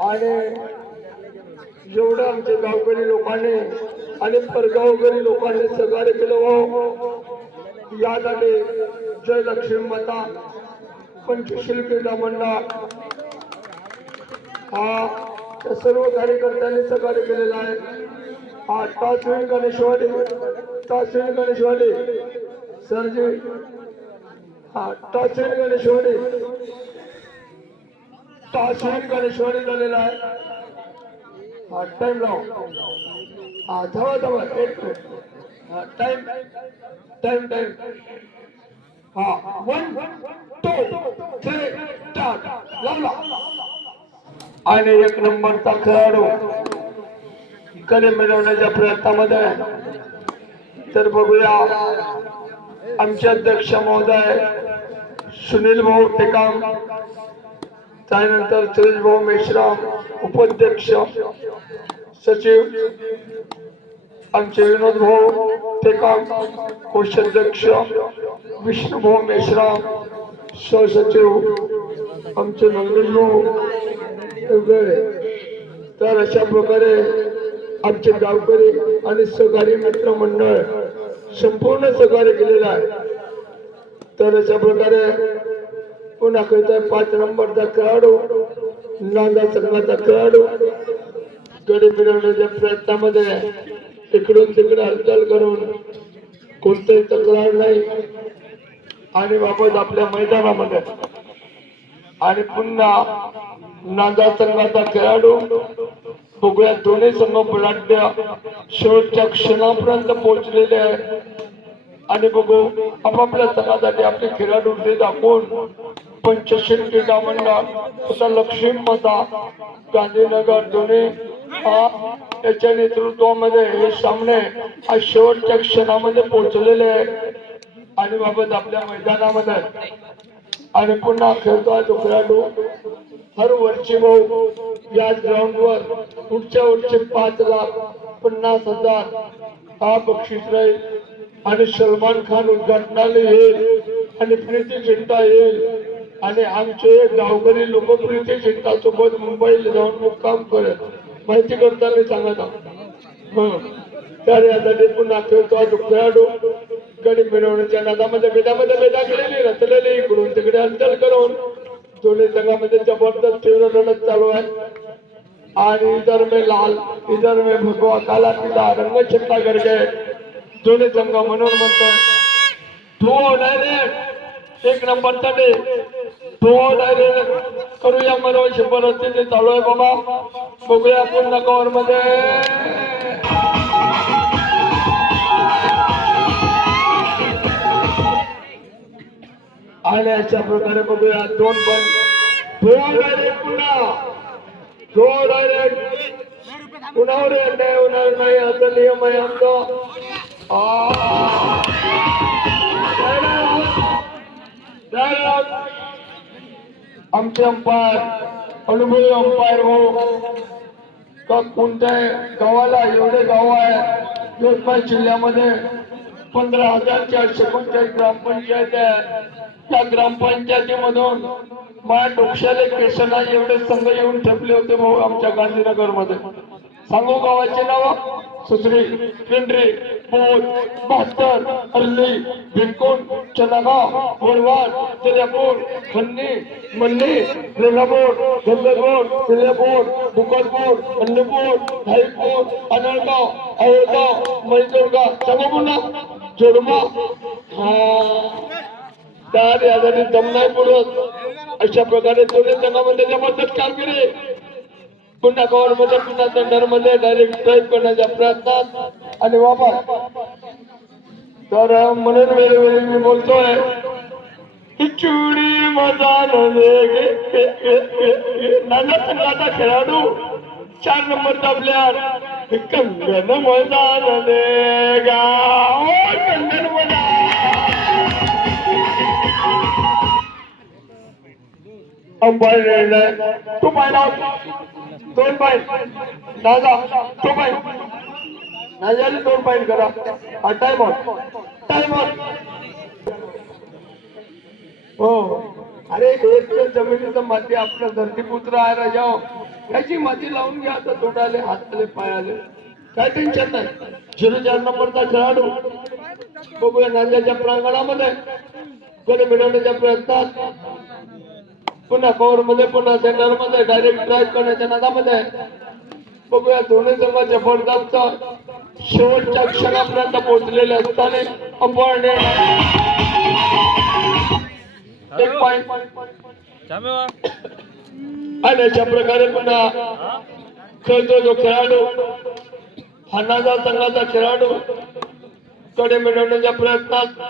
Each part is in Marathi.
आणि जेवढं आमच्या गावकरी लोकांनी आणि परगावकरी लोकांनी सहकार्य केलं हो. याद आले जय लक्ष्मी माता पंचशील क्रीडा मंडळ हा त्या सर्व कार्यकर्त्यांनी सहकार्य केलेला आहे. हा तासवेल गणेशवाडी तासवेल गणेशवाडी. सरजी हा तासवेल गणेशवाडी. तासवेल झालेला आहे. हा टाइम लाव. हा धावा धावा एक हा टाइम टाइम टाइम हा वन टू थ्री स्टार्ट लावला. आणि एक नंबरचा खेळाडू इकडे मिळवण्याच्या प्रयत्नामध्ये तर बघूया. आमचे अध्यक्ष महोदय सुनील भाऊ टेकाम. त्यानंतर सुरेश मेश्राम उपाध्यक्ष सचिव आमचे विनोद भाऊ टेकाम कोषाध्यक्ष विष्णुभाऊ मेश्राम सहसचिव आमचे नंदन भाऊ वगैरे तर अशा प्रकारे आमचे गावकरी आणि सहकारी मित्र मंडळ संपूर्ण सहकार्य केलेलं आहे. तर अशा प्रकारे पुन्हा करता पाच नंबरचा खेळाडू हो. नांदा संघाचा खेळाडू हो. गडी मिळवण्याच्या प्रयत्नामध्ये इकडून तिकडे हालचाल करून कोणतेही तक्रार नाही. आणि वापस आपल्या मैदानामध्ये. आणि पुन्हा नांदा संघाचा खेळाडू बघूया दोन्ही संघ बलाढ्य शेवटच्या क्षणापर्यंत पोहोचलेले आहे. आणि बघू आपापल्या संघासाठी आपले खेळाडू ते दाखवून पंचशील क्रीडा मंडळ तथा लक्ष्मी माता गांधीनगर दोन्ही हा याच्या नेतृत्वामध्ये हे सामने आज शेवटच्या क्षणामध्ये पोहोचलेले आहे आणि बाबत आपल्या मैदानामध्ये आणि पुन्हा खेळतो तो खेळाडू हर वर्षी भाऊ याच ग्राउंडवर पुढच्या वर्षी पाच लाख पन्नास हजार हा बक्षीस राहील. आणि सलमान खान उद्घाटनाला येईल आणि प्रीती चिंता येईल. आणि आमचे गावकरी लोक प्रीती चिंता सोबत मुंबईला जाऊन मुक्काम करत. माहिती करताना सांगत आहोत. तर यासाठी पुन्हा खेळतो खेळाडू गडी मिळवण्याच्या नादामध्ये बेदामध्ये बेदा केलेली रचलेली इकडून तिकडे अंतर करून. दोन्ही संघामध्ये जबरदस्त तीव्र लढत चालू आहे. आणि इधर मे लाल इधर मे भगवा काला पिला रंग छत्ता गरजे दोन्ही संघ म्हणून म्हणतोय तू डायरेक्ट एक नंबरसाठी. तो डायरेक्ट करूया मला शंभर ते चालू आहे बाबा. बघूया पूर्ण कव्हरमध्ये आणि अशा प्रकारे बघूया दोन पण दोन डायरेक्ट पुन्हा. जो डायरेक्ट कुणावर अन्याय होणार नाही असा नियम आहे आमचा. आ. Direct. आमचे अंपायर अनुभवी अंपायर हो. का कोणत्या गावाला एवढे गाव आहे यवतमाळ जिल्ह्यामध्ये पंधरा हजार चारशे पंचाळीस ग्रामपंचायत आहे. त्या ग्रामपंचायतीमधून माझ्या डोक्षाले केसना एवढे संघ येऊन ठेपले होते भाऊ आमच्या गांधीनगरमध्ये सांगू गावाचे नाव? सुसरी पिंडरी. बोध बहात्तर हल्ली भिंकोण चनागाव बोरवाड तेल्यापूर खन्नी मल्ली रेणापूर गंधरपूर तेल्यापूर बुकरपूर अन्नपूर धाईपूर अनळगाव अवळगाव मैदुर्गाव सांगू पुन्हा जोडमा. हा. तर यासाठी दम नाही पुरत. अशा प्रकारे दोन्ही संघामध्ये जबरदस्त कामगिरी पुन्हा कव्हरमध्ये पुन्हा दंडरमध्ये डायरेक्ट ड्राईव्ह करण्याच्या प्रयत्नात. आणि वापर तर म्हणून वेळोवेळी मी बोलतोय ही चुडी मजा नाना खेळाडू चार नंबरचा प्लेअर कंगन मजा गा कंगन मजा अंपायर निर्णय टू दोन पॉईंट दादा टू पॉईंट नाझ्याने दोन पॉईंट करा. हा टाइम आउट टाइम आउट हो. अरे एक जमिनीचं माती आपलं धरतीपुत्र आहे राजाओ त्याची माती लावून घ्या आता तोंडाले हात आले पाय आले काय टेन्शन नाही. झिरो चार नंबरचा खेळाडू. बघूया नांद्याच्या प्रांगणामध्ये. कडे मिळवण्याच्या प्रयत्नात? पुन्हा पॉवर मध्ये पुन्हा सेंटरमध्ये डायरेक्ट ड्राईव्ह करण्याच्या नादामध्ये. बघूया दोन्ही संघ जबरदस्त शेवटच्या क्षणापर्यंत पोहोचलेले असताना आपण एक आणि अशा प्रकारे पुन्हा खेळतो जो खेळाडू. हानाचा संघाचा खेळाडू. कडे मिळवण्याच्या प्रयत्नात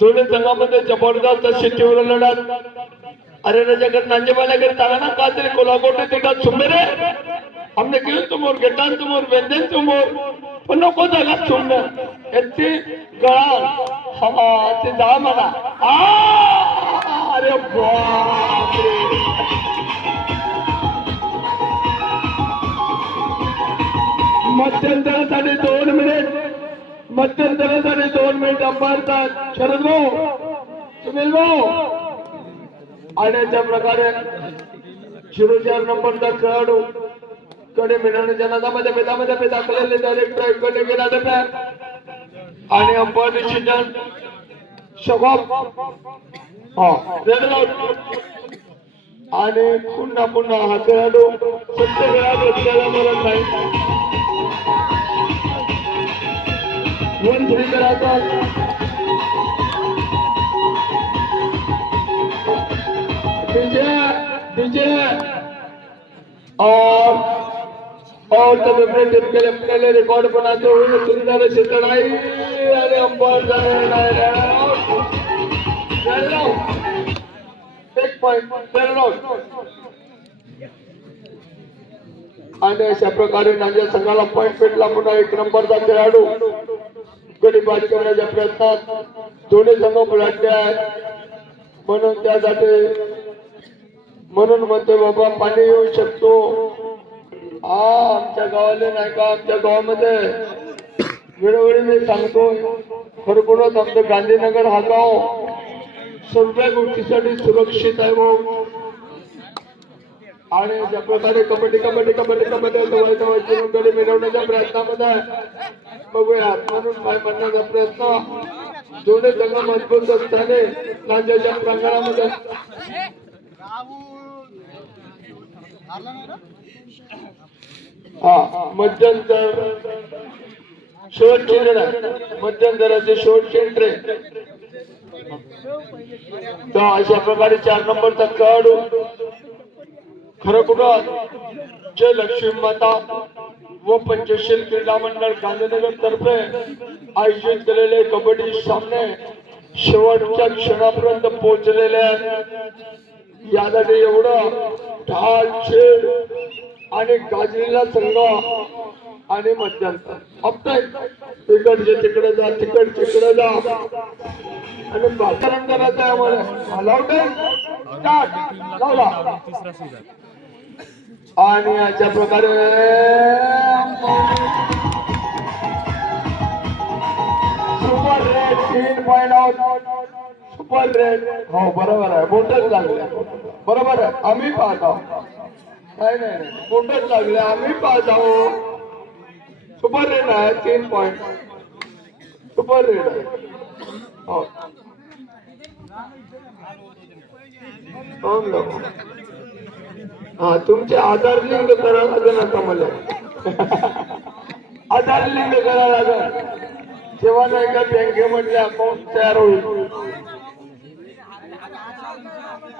दोन्ही संघामध्ये जबरदस्त अशी तीव्र लढत. अरे रजागत नांजेवाल्याकडे तागाना का तरी कोल्हापूर तिका सुंदर हमने क्यों तुमोर गेटान तुमोर वेंदेन तुमोर पण नको जागा सुंदर यांची गळा हवा ते जा म्हणा आ, अरे बापरे. मध्यंतरासाठी दोन मिनिट. मध्यंतरासाठी दोन मिनिट अंपारतात शरद भाऊ सुनील भाऊ आल्याच्या प्रकारे झिरो चार नंबरचा खेळाडू कडे मिळवण्याच्या नादामध्ये बेदामध्ये बे दाखलेले डायरेक्ट ड्राईव्हकडे गेला डब्या आणि अंपायर डिसिजन शबाब आणि पुन्हा पुन्हा हा खेळाडू सत्य खेळाडू त्याला मिळत नाही. वन थ्री करायचा विजय विजय और और तब अपने टीम के लिए अपने लिए रिकॉर्ड बनाते हुए सुंदर से चढ़ाई अरे अंपायर जा रहे हैं एक पॉइंट आणि अशा प्रकारे नांजा संघाला पॉइंट भेटला पुन्हा एक नंबरचा खेळाडू. गडी बाद करण्याच्या प्रयत्नात दोन्ही संघ बुलाटले आहेत. म्हणून त्यासाठी म्हणून म्हणतो बाबा पाणी येऊ शकतो. हा आमच्या गावाले नाही का? आमच्या गावामध्ये वेळोवेळी मी सांगतो खरोखरच आमचं गांधीनगर हा गाव सर्व गोष्टीसाठी सुरक्षित आहे भाऊ. आणि ज्या प्रकारे कबड्डी कबड्डी कबड्डी कबड्डी जवळ मिळवण्याच्या प्रयत्नामध्ये बघूया म्हणून काय म्हणण्याचा प्रयत्न? दोन्ही जग मजबूत असताना राज्याच्या प्रांगणामध्ये मध्यंतर. शेवटची मध्यंतराचे शेवटचे ट्रेन तर अशा प्रकारे चार नंबरचा खेळाडू खरं कुठं? जय लक्ष्मी माता व पंचशील क्रीडा मंडळ गांधीनगर तर्फे आयोजित केलेले कबड्डी सामने शेवटच्या क्षणापर्यंत पोहोचलेले आहेत. यासाठी एवढं ढाल छेड आणि गाजलेला चंगा आणि मध्यंतर. हप्ता तिकडचे तिकडे जा तिकड तिकडे जा. आणि बाजारात करायचं आम्हाला लावला. आणि अशा प्रकारे सुपर रेड तीन पॉईंट आउट सुपर रेट हो बरोबर आहे. बोटच लागले. बरोबर आहे. आम्ही पाहत आहोत. नाही नाही नाही. बोटच लागले. आम्ही पाहत आहोत. सुपर रेट आहे. तीन पॉईंट सुपर रेट आहे. हो. हा तुमचे आधार लिंक करा लागेल आता मला. आधार लिंक करा लागेल. जेव्हा नाही का बँकेमधले अकाउंट तयार होईल.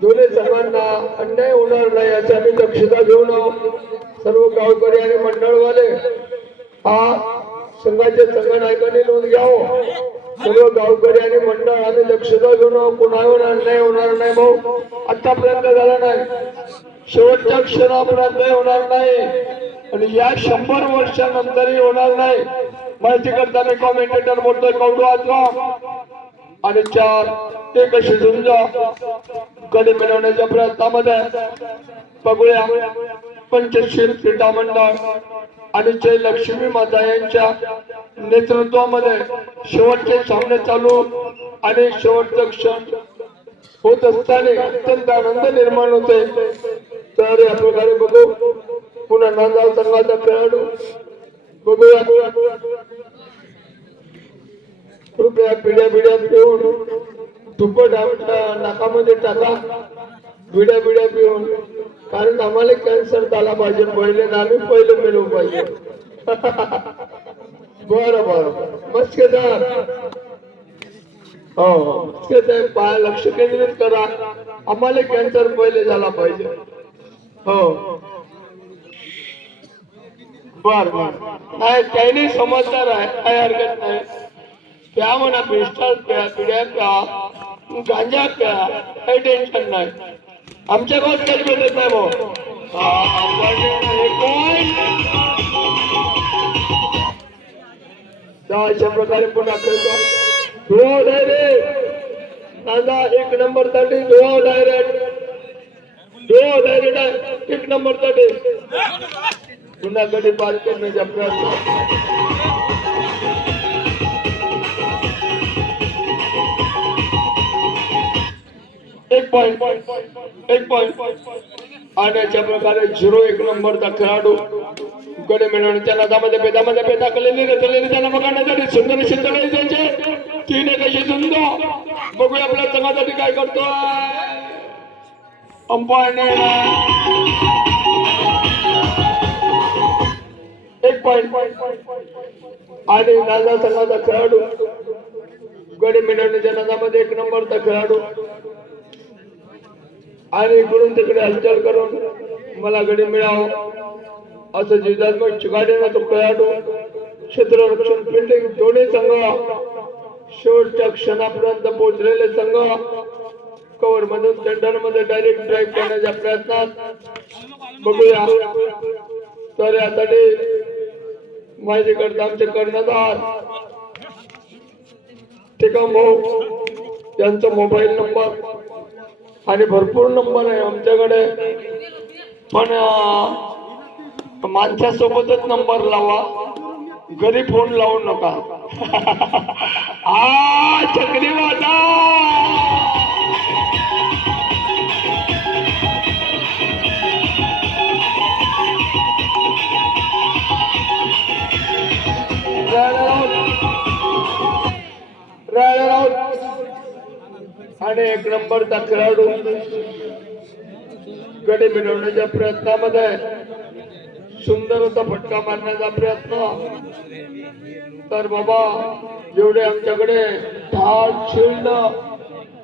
दोन्ही सर्वांना अन्याय होणार नाही याची आम्ही दक्षता घेऊन आहोत. सर्व गावकरी आणि मंडळवाले हा संघाचे संघ नायकांनी नोंद घ्यावं हो. सर्व गावकरी आणि मंडळ आम्ही दक्षता घेऊन आहोत. कुणावर अन्याय होणार नाही भाऊ. आतापर्यंत झाला नाही. शेवटच्या क्षणापर्यंत होणार नाही. आणि या शंभर वर्षानंतरही होणार नाही. माहिती करता मी कॉमेंटेटर बोलतोय कौडू आजगाव आणि चार ते अशी झुंजकडे मिळवण्याच्या प्रयत्नामध्ये बघूया. पंचशील क्रीडा मंडळ आणि जय लक्ष्मी माता यांच्या नेतृत्वामध्ये शेवटचे सामने चालू आणि शेवटचं क्षण होत असताना अत्यंत आनंद निर्माण होते. तर या प्रकारे बघू. पुन्हा नांदाव संघाचा खेळाडू. बघूया. कृपया पिढ्या बिड्या पिऊन तुपट नाकामध्ये टाका. बिड्या बिड्या पिऊन. कारण आम्हाला कॅन्सर झाला पाहिजे. पहिले ना आम्ही पहिले मिळवू पाहिजे. बरं बरं. मस्केदार. हो हो. पाय लक्ष केंद्रित करा. आम्हाला कॅन्सर पहिले झाला पाहिजे. हो. बर बर. नाही काही नाही समजदार आहे. काही हरकत नाही. प्या म्हणा पिस्टल प्या पिढ्या प्या गांजा प्या काही टेन्शन नाही. आमच्या गावात काही भेटत नाही भाऊ. अशा प्रकारे पुन्हा खेळतो. धुवा डायरेक्ट दादा एक नंबरसाठी धुवा डायरेक्ट धुवा डायरेक्ट आहे. एक नंबरसाठी. पुन्हा कधी पार नाही प्रयत्न. एक पॉइंट एक पॉइंट आणि अशा प्रकारे झिरो एक नंबरचा खेळाडू गडे मिळवण्याच्या नदामध्ये बेदामध्ये बेदा केलेली रचलेली त्यांना बघण्यासाठी सुंदर अशी त्यांचे तीन कशी अशी सुंदर बघूया आपल्या संघासाठी काय करतो अंपायरने एक पॉइंट आणि नादा संघाचा खेळाडू गडी मिळवण्याच्या नादामध्ये एक नंबरचा खेळाडू आणि इकडून तिकडे हालचाल करून मला गडी मिळावं. असं जिजात्मक चिकाटीनं तो खेळाडू क्षेत्ररक्षण फिल्डिंग दोन्ही संघ शेवटच्या क्षणापर्यंत पोहोचलेले संघ कवर मधून सेंटरमध्ये डायरेक्ट ड्राईव्ह करण्याच्या प्रयत्नात बघूया. तर यासाठी माहिती करता आमचे कर्णधार टिकम भाऊ यांचा मोबाईल नंबर आणि भरपूर नंबर आहे आमच्याकडे. पण माणसासोबतच नंबर लावा. घरी फोन लावू नका. आ चक्रीवादा रायला राऊत! आणि एक नंबरचा खेळाडू गडी मिळवण्याच्या प्रयत्नामध्ये सुंदर असा फटका मारण्याचा प्रयत्न. तर बाबा जेवढे आमच्याकडे धाड shield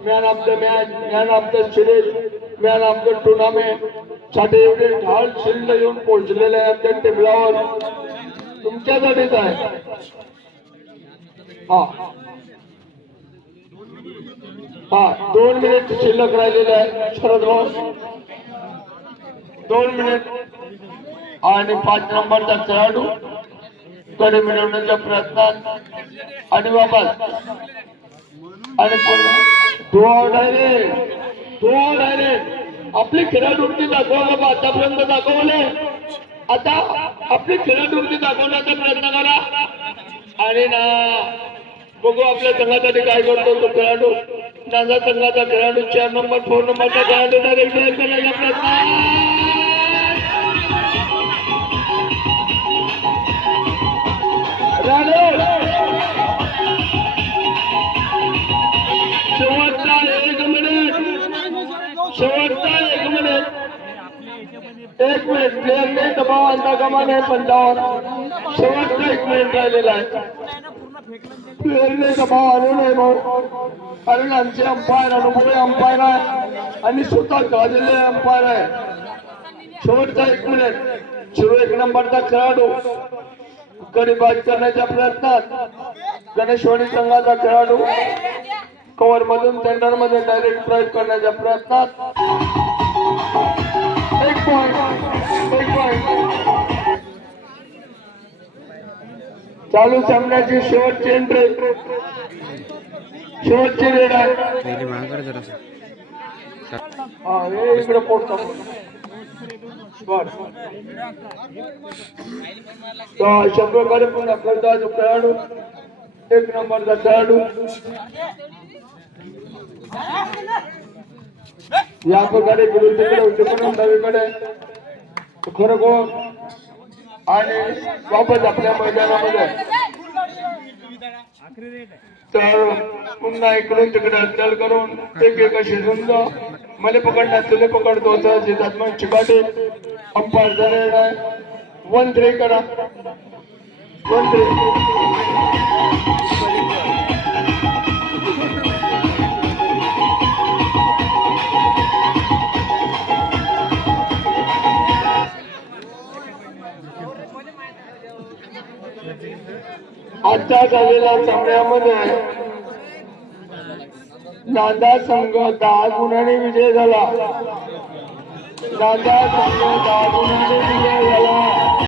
man of the match man of the series man of the टुर्नामेंटसाठी एवढे ढाल शिल्ड येऊन पोहोचलेले आहे आमच्या टेबलावर. तुमच्यासाठीच आहे. हा. हा दोन मिनिट शिल्लक राहिलेले आहे शरद भाऊ. दोन मिनिट आणि पाच नंबरचा खेळाडू कडे मिळवण्याच्या प्रयत्नात आणि वापस. आणि डायरेक्ट दोन डायरेक्ट आपली खेळाडूंनी दाखवा बाबा आतापर्यंत दाखवले. आता आपली खेळाडूंनी दाखवण्याचा प्रयत्न करा. आणि ना. बघू आपल्या संघासाठी काय करतो तो खेळाडू. माझा संघाचा खेळाडू चार नंबर फोर नंबरचा खेळाडू डायरेक्ट ड्राईव्ह प्रयत्न शेवटचा एक मिनिट एक मिनिट एक प्लेअरने दबाव आणता कामा पंचावन्न शेवटचा एक मिनिट राहिलेला आहे. भाऊ कारण आमचे अंपायर अनुभवी अंपायर आहे आणि स्वतः गाजलेले अंपायर आहे शेवटचा एक मिनिट शिरो एक नंबरचा खेळाडू गडी करण्याच्या प्रयत्नात गणेशवाडी संघाचा खेळाडू कवर मधून टेंडरमध्ये डायरेक्ट ड्राईव्ह करण्याच्या प्रयत्नात एक पॉइंट एक पॉइंट चालू सामन्याची शेवटची एंट्री शेवटची रेड आहे पहिले महागार जरा हा हे इकडे पोहोचतो बर तर अशा प्रकारे पण आपला जो खेळाडू एक नंबरचा खेळाडू या प्रकारे विरुद्धकडे उद्योगून डावीकडे खरं कोण आणि वापस आपल्या मैदानामध्ये. तर पुन्हा इकडून तिकडे हालचाल करून एक एक अशी झुंज. मला पकडण्यात तुले पकडतो होतं मग चिकाटे अंपायर झालेला आहे वन थ्री करा. One three. आजच्या झालेल्या सामन्यामध्ये नांदा संघ दहा गुणाने विजय झाला. नांदा संघ दहा गुणाने विजय झाला.